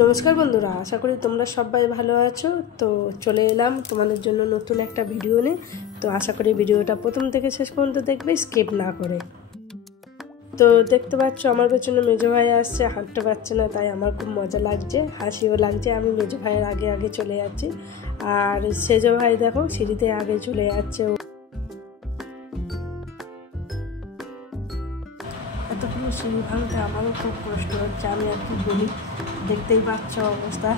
নমস্কার বন্ধুরা, আশা করি তোমরা সবাই ভালো আছো। তো চলে এলাম তোমাদের জন্য নতুন একটা ভিডিও নিয়ে। তো আশা করি ভিডিওটা প্রথম থেকে শেষ পর্যন্ত দেখবে, স্কিপ না করে। তো দেখতে পাচ্ছ আমার পেছনে মেজো ভাই আসছে, হাঁটতে পারছে না, তাই আমার খুব মজা লাগছে, হাসিও লাগছে। আমি মেজো ভাইয়ের আগে আগে চলে যাচ্ছি, আর সেজো ভাই দেখো সিঁড়িতে আগে চলে যাচ্ছে। এতগুলো সিঁড়ি ভাঙতে আমারও খুব কষ্ট হচ্ছে, আমি আর কি বলি, দেখতেই পাচ্ছ অবস্থা।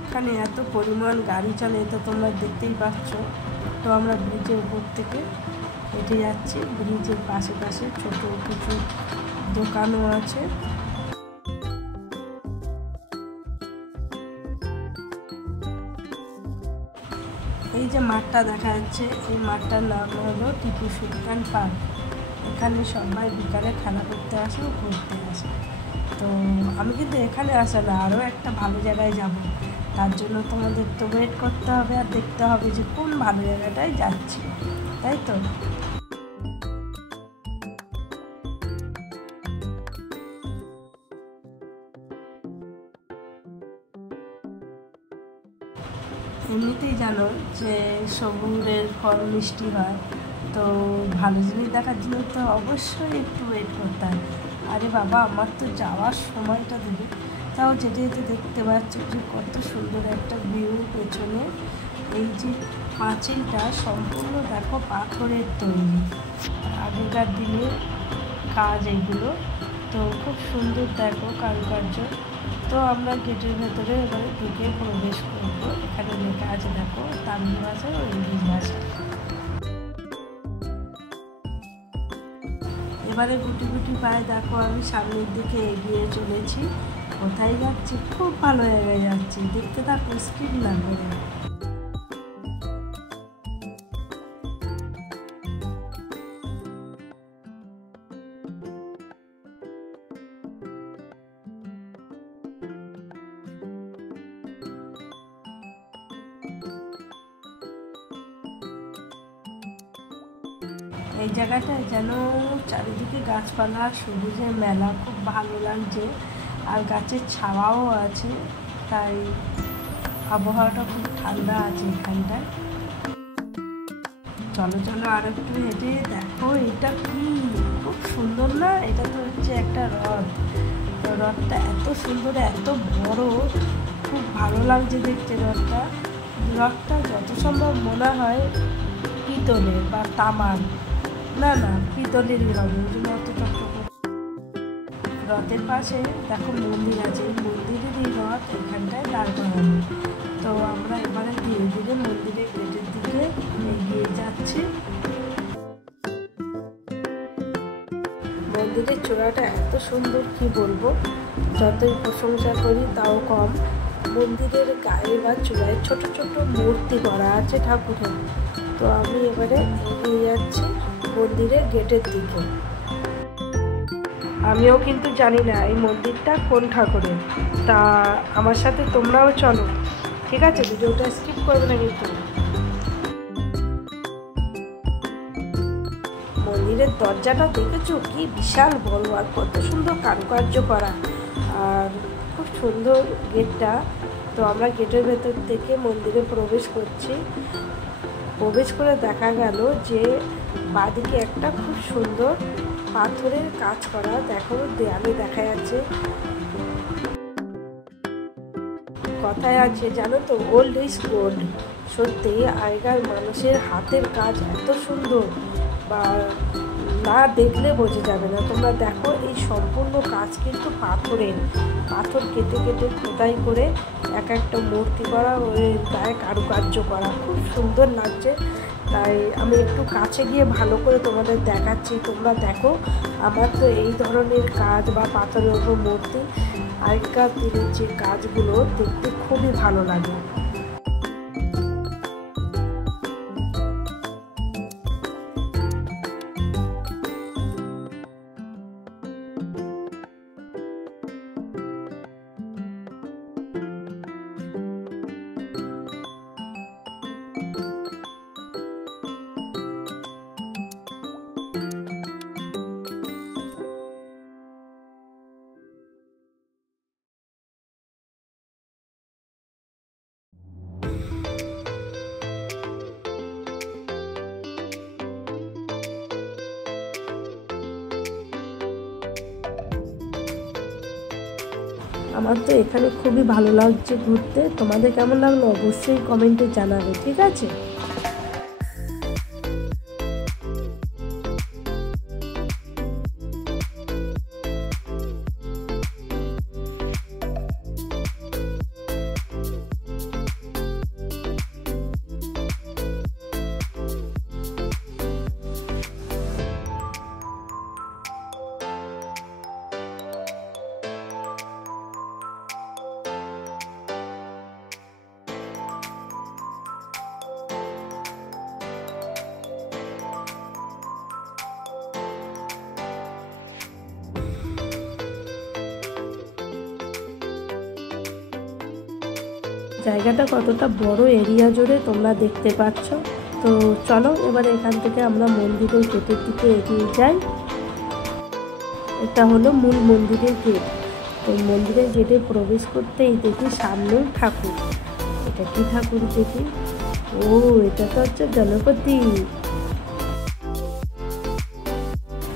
এখানে এত পরিমাণ গাড়ি চলে, তো তোমরা দেখতেই পাচ্ছ। তো আমরা ব্রিজের উপর থেকে হেঁটে যাচ্ছি, ব্রিজের পাশে পাশে ছোট কিছু দোকানও আছে। এই যে মাঠটা দেখা যাচ্ছে, এই মাঠটার নাম হলো টিপু সুলতান পার্ক। এখানে সবাই বিকালে খেলা করতে আসে ও ঘুরতে আসে। তো আমি কিন্তু এখানে আসে না, আরও একটা ভালো জায়গায় যাব। তার জন্য তোমাদের তো ওয়েট করতে হবে আর দেখতে হবে যে কোন ভালো জায়গাটায় যাচ্ছি, তাই তো। এমনিতেই জানো যে সবুরের ফল মিষ্টি হয়, তো ভালো জিনিস দেখার জন্য তো অবশ্যই একটু ওয়েট করতে হয়। আরে বাবা, আমার তো যাওয়ার সময়টা দেবে, তাও যেতে যেতে দেখতে পাচ্ছ যে কত সুন্দর একটা ভিউ পেছনে। এই যে পাঁচিলটা সম্পূর্ণ দেখো পাথরের তৈরি, আগেকার দিনে কাজ এগুলো। তো খুব সুন্দর দেখো কারুকার্য। তো আমরা গেটের ভেতরে এবারে ঢুকে প্রবেশ করবো। এখানে লেখা আছে দেখো তামিল ভাষায় ও ইংলিশ ভাষায়। এবারে গুটি গুটি পায়ে দেখো আমি সামনের দিকে এগিয়ে চলেছি। কোথায় যাচ্ছি? খুব ভালো জায়গায় যাচ্ছি, দেখতে থাকো, স্কিপ না করে। এই জায়গাটায় যেন চারিদিকে গাছপালা, সবুজের মেলা, খুব ভালো লাগছে। আর গাছের ছাওয়াও আছে, তাই আবহাওয়াটা খুব ঠান্ডা আছে এখানটায়। চলো চলো আর একটু হেঁটে দেখো, এটা কি খুব সুন্দর না? এটা তো হচ্ছে একটা হ্রদ। তো হ্রদটা এত সুন্দর, এত বড়, খুব ভালো লাগছে দেখতে হ্রদটা। হ্রদটা যত সম্ভব মনে হয় পিতলের বা তামার, না না পিতলেরই হবে, ওই জন্য অত চকচক। রথের পাশে দেখো মন্দির আছে, এই মন্দিরেরই রথ এখানটায় দাঁড় করানো। তো আমরা এবারে ধীরে ধীরে মন্দিরের গেটের দিকে এগিয়ে যাচ্ছি। মন্দিরের চূড়াটা এত সুন্দর, কি বলবো, যতই প্রশংসা করি তাও কম। মন্দিরের গায়ে বা চূড়ায় ছোট ছোট মূর্তি করা আছে ঠাকুরের। তো আমি এবারে এগিয়ে যাচ্ছি মন্দিরের গেটের দিকে। আমিও কিন্তু জানি না এই মন্দিরটা কোন ঠাকুরের, তা আমার সাথে তোমরাও চলো, ঠিক আছে? ভিডিওটা স্কিপ করবে না কিন্তু। মন্দিরের দরজাটা দেখেছো, কি বিশাল বড় আর কত সুন্দর কারুকার্য করা, আর খুব সুন্দর গেটটা। তো আমরা গেটের ভেতর থেকে মন্দিরে প্রবেশ করছি। প্রবেশ করে দেখা গেল যে বাঁদিকে একটা খুব সুন্দর পাথরের কাজ করা, দেখো দেয়ালে দেখা যাচ্ছে। কথায় আছে জানো তো, ওল্ড ইজ গোল্ড। সত্যি আগেকার মানুষের হাতের কাজ এত সুন্দর, বা না দেখলে বোঝা যাবে না। তোমরা দেখো এই সম্পূর্ণ কাজ কিন্তু পাথরের, পাথর কেটে কেটে খোদাই করে এক একটা মূর্তি করা, ওই গায়ে কারুকার্য করা, খুব সুন্দর লাগছে। তাই আমি একটু কাছে গিয়ে ভালো করে তোমাদের দেখাচ্ছি, তোমরা দেখো। আমার তো এই ধরনের কাজ বা পাথরের ওপর মূর্তি, আগেকার দিনের যে কাজগুলো দেখতে খুবই ভালো লাগে। আমার তো এখানে খুবই ভালো লাগছে ঘুরতে। তোমাদের কেমন লাগলো অবশ্যই কমেন্টে জানাবে, ঠিক আছে? জায়গাটা কতটা বড় এরিয়া জুড়ে তোমরা দেখতে পাচ্ছ। তো চলো এবার এখান থেকে আমরা মন্দিরের গেটের দিকে এগিয়ে যাই। এটা হলো মূল মন্দিরের গেট। তো মন্দিরের গেটে প্রবেশ করতেই দেখি সামনেই ঠাকুর। এটা কি ঠাকুর দেখি? ও, এটা তো হচ্ছে গণপতি।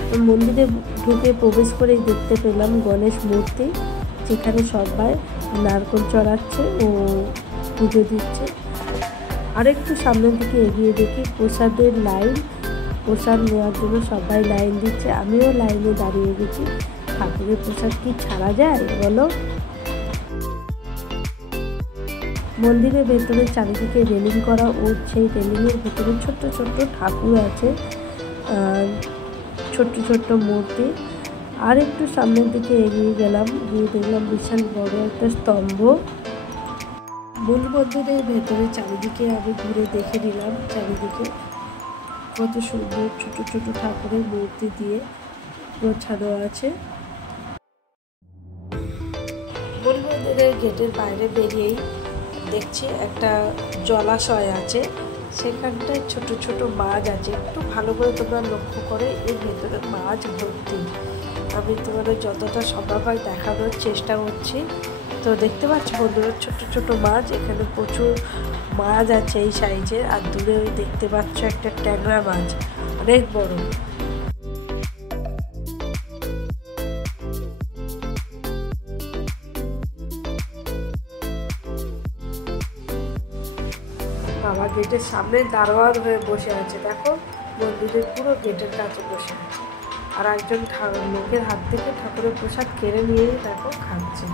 তো মন্দিরে ঢুকে প্রবেশ করেই দেখতে পেলাম গণেশ মূর্তি, যেখানে সবাই নারকেল চড়াচ্ছে ও পুজো দিচ্ছে। আরেকটু সামনের দিকে এগিয়ে দেখি প্রসাদের লাইন। প্রসাদ নেওয়ার জন্য সবাই লাইন দিচ্ছে, আমিও লাইনে দাঁড়িয়ে গেছি। ঠাকুরের প্রসাদ কি ছাড়া যায় বলো? মন্দিরের ভেতরে চারিদিকে রেলিং করা ও সেই রেলিংয়ের ভেতরে ছোট্ট ছোট্ট ঠাকুর আছে, ছোট্ট ছোট্ট মূর্তি। আর একটু সামনের দিকে এগিয়ে গেলাম, গিয়ে দেখলাম বিশাল বড় একটা স্তম্ভ। মূল মন্দিরের ভেতরে চারিদিকে আমি ঘুরে দেখে নিলাম, চারিদিকে কত সুন্দর ছোট ছোট ঠাকুরের মূর্তি দিয়ে গোছানো আছে। মূল মন্দিরের গেটের বাইরে বেরিয়েই দেখছি একটা জলাশয় আছে, সেখানটায় ছোট ছোট মাছ আছে। একটু ভালো করে তোমরা লক্ষ্য করে এর ভেতরে মাছ ভর্তি। আমি তোমাদের যতটা সম্ভব হয় দেখানোর চেষ্টা করছি। তো দেখতে পাচ্ছ বন্ধুরা ছোট ছোট মাছ, এখানে প্রচুর মাছ আছে এই সাইজের। আর দূরে ওই দেখতে পাচ্ছ একটা ট্যাংরা মাছ, অনেক বড়। বাবা গেটের সামনে দারোয়ান হয়ে বসে আছে, দেখো মন্দিরের পুরো গেটের কাছে বসে আছে। আর একজন লোকের হাত থেকে ঠাকুরের প্রসাদ কেড়ে নিয়ে দেখো খাচ্ছে।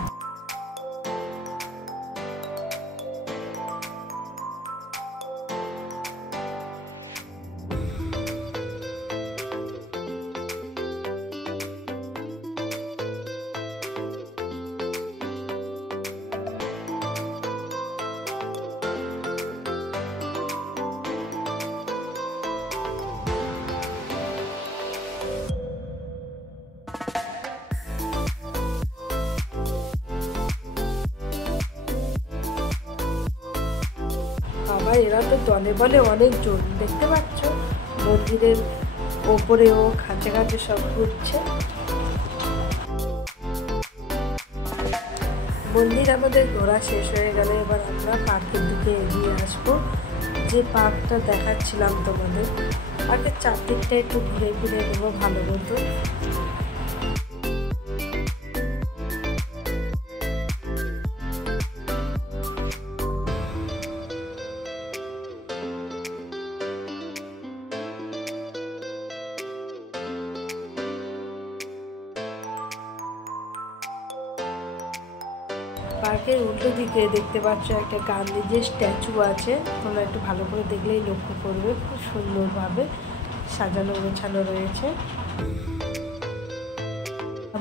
বাবা এরা তো দলে বলে অনেক জন, দেখতে পাচ্ছ মন্দিরের ওপরেও খাঁচে খাঁচে সব ঘুরছে। মন্দির আমাদের ঘোরা শেষ হয়ে গেলে এবার আমরা পার্কের দিকে এগিয়ে আসবো। যে পার্কটা দেখাচ্ছিলাম তোমাদের, পার্কের চারদিকটা একটু ঘুরে ঘুরে নেবো ভালো মতো। পার্কের উল্টো দিকে দেখতে পাচ্ছ একটা গান্ধীজির স্ট্যাচু আছে, তোমরা একটু ভালো করে দেখলেই লক্ষ্য করবে, খুব সুন্দরভাবে সাজানো গোছানো রয়েছে।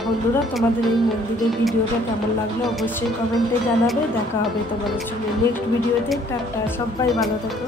বন্ধুরা তোমাদের এই মন্দিরের ভিডিওটা কেমন লাগলো অবশ্যই কমেন্টে জানাবে। দেখা হবে তোমাদের সঙ্গে নেক্সট ভিডিওতে। টাটা, সবাই ভালো থাকো।